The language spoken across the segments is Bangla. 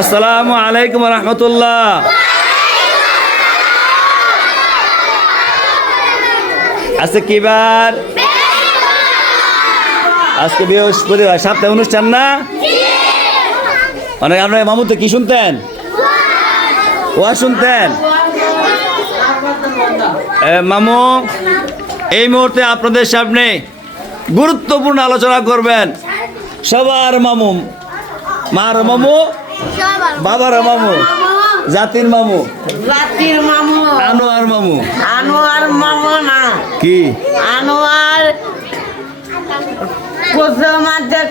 আসসালামু আলাইকুম রহমতুল্লাহ। আজকে কি বার? আজকে বৃহস্পতিবার। সপ্তাহে অনুষ্ঠান না? অনেক আপনার মামুতে কি শুনতেন? ওয়া শুনতেন? মামু, এই মুহূর্তে আপনাদের সামনে গুরুত্বপূর্ণ আলোচনা করবেন সবার মামু মার মামু বাবার মামু জাতির মামু জাতির মামু। আনোয়ার মামু। আনোয়ার মামু না। কি? আনোয়ার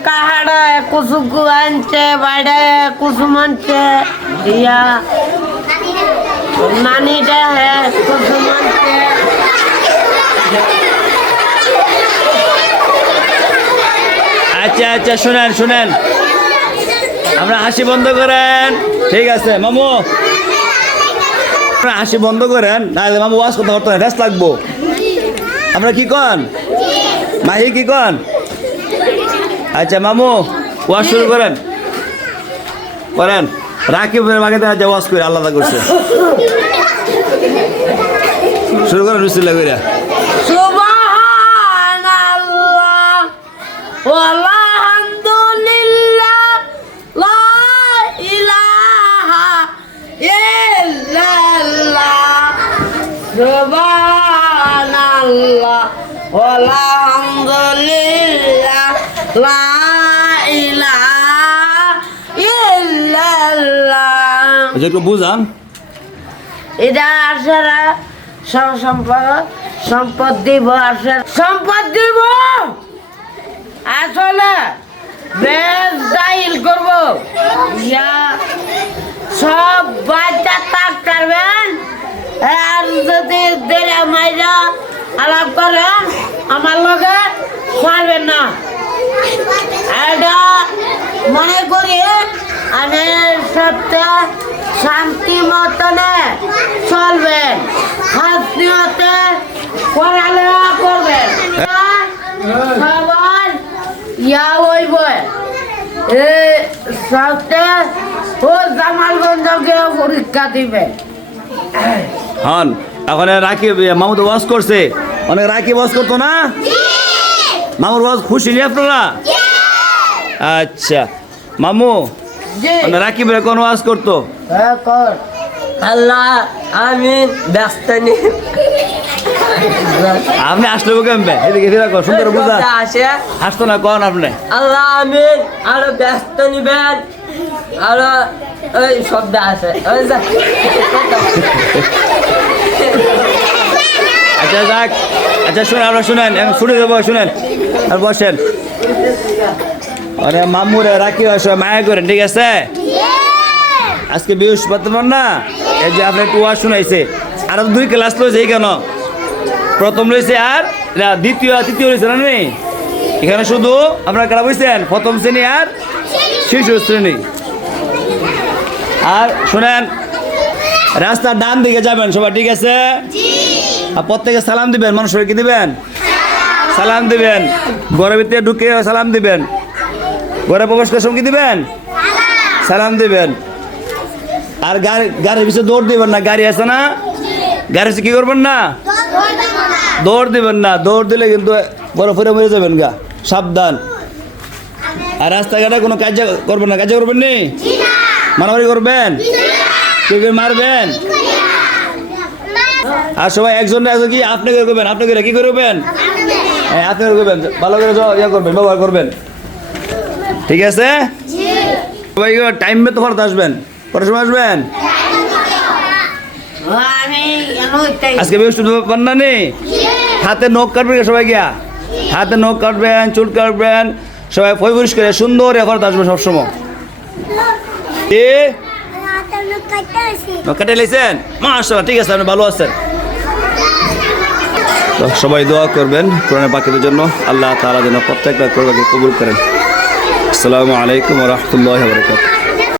কাহাড়ে কুসু আনছে বাইরে কুসু মানছে ইয়া নানিটা হে কুসু মানছে আচ্ছা আচ্ছা শুনেন শুনেন। আমরা হাসি বন্ধ করেন। ঠিক আছে, মামু। আপনারা হাসি বন্ধ করেন না মামু কথা করতে রেস্ট লাগবো। আমরা কি কন? মাহি কি কন? আচ্ছা মামু, ওয়াজ শুরু করেন। করেন। রাকিবের মাকে দেখা যায় ওয়াজ করে আলাদা করছে। শুরু করেন, বিসমিল্লাহ কইরা। সুবহানাল্লাহ ওয়ালহামদুলিল্লাহ লা ইলাহা ইল্লাল্লাহ। আচ্ছা একটু বুঝান। এটা সব সম্পদ সম্পদ দিব আসলে সম্পদ দিব? আসলে বেশ দাইল করব। সব আলাপ করেন আমার লগে পারবেন না। এটা মনে করি আমি সত্যি শান্তি মতনে চলবেন শান্তিতে পড়ালেখা করবেন সবার ইয়া হইব। এই সত্যি ও জামালগঞ্জকে পরীক্ষা দিবে। হন, এখন মামু তো ওয়াজ করছে। অনেক রাখি ওয়াজ করতো না? মামুর ওয়াজ খুশি নি আপনারা? আচ্ছা। মামু রাখি রাকিবের কোন ওয়াজ করতো? হ্যাঁ আল্লাহ আমি ব্যস্ত নেই। আপনি আসলে কেমবে এদিকে ফিরা কর সুন্দর বুঝা। আসে আসতো না কন আপনি? আল্লাহ আমি আরও ব্যস্ত নিবেন। আরও ওই শব্দ আছে। আচ্ছা যাক। আচ্ছা শুনেন আমরা শুনেন এখন শুনে দেবো শুনেন। আর বসেন। মানে মামুরে রাখি সবাই মায়া করেন ঠিক আছে? আজকে বৃহস্পতিবার না? এই যে আপনি একটু ওয়াজ শুনাইছে। আর দুই ক্লাস লইছে এই কেন? প্রথম লইছে আর দ্বিতীয় আর তৃতীয় লইছে না এখানে শুধু আপনারা কারা বুঝছেন? প্রথম শ্রেণি আর শিশু শ্রেণি। আর শুনেন রাস্তার ডান দিকে যাবেন সবাই ঠিক আছে? আর প্রত্যেকে সালাম দিবেন মানুষের কি দিবেন? সালাম। দিবেন। ঘরের ভিতরে ঢুকে সালাম দিবেন। ঘরে প্রবেশ করে কি দিবেন? সালাম। দিবেন। আর গাড়ি গাড়ির পিছনে দৌড় দিবেন না গাড়ি আছে না? গাড়ি কি করবেন না? দৌড় দিবেন না দৌড় দিলে কিন্তু বড় ফিরে মরে যাবেন গা সাবধান। আর রাস্তাঘাটে কোনো কাজ করবেন না কাজ করবেন নি। মারামারি করবেন? মারবেন? আর সবাই একজন কি? আপনি করে করবেন? কি করবেন? হ্যাঁ করবেন? ভালো করে করবেন, ব্যবহার করবেন। ঠিক আছে? সবাই টাইম মতো আসবেন। কটার সময় আসবেন? আজকে বৃহস্পতিবার না হাতে নখ কাটবেন সবাই গিয়া? হাতে নখ কাটবেন, চুল কাটবেন। সবাই পয় পরিষ্কার করে সুন্দর এ ফরত আসবেন সবসময়। কাটে লাইছেন মাশাআল্লাহ, ঠিক আছে, আপনি ভালো আছেন। তো সবাই দোয়া করবেন কোরআন পাখিদের জন্য। আল্লাহ তাআলা যেন প্রত্যেকটা কোরআনকে কবুল করেন। আসসালামু আলাইকুম ওয়া রাহমাতুল্লাহি ওয়া বারাকাতুহু।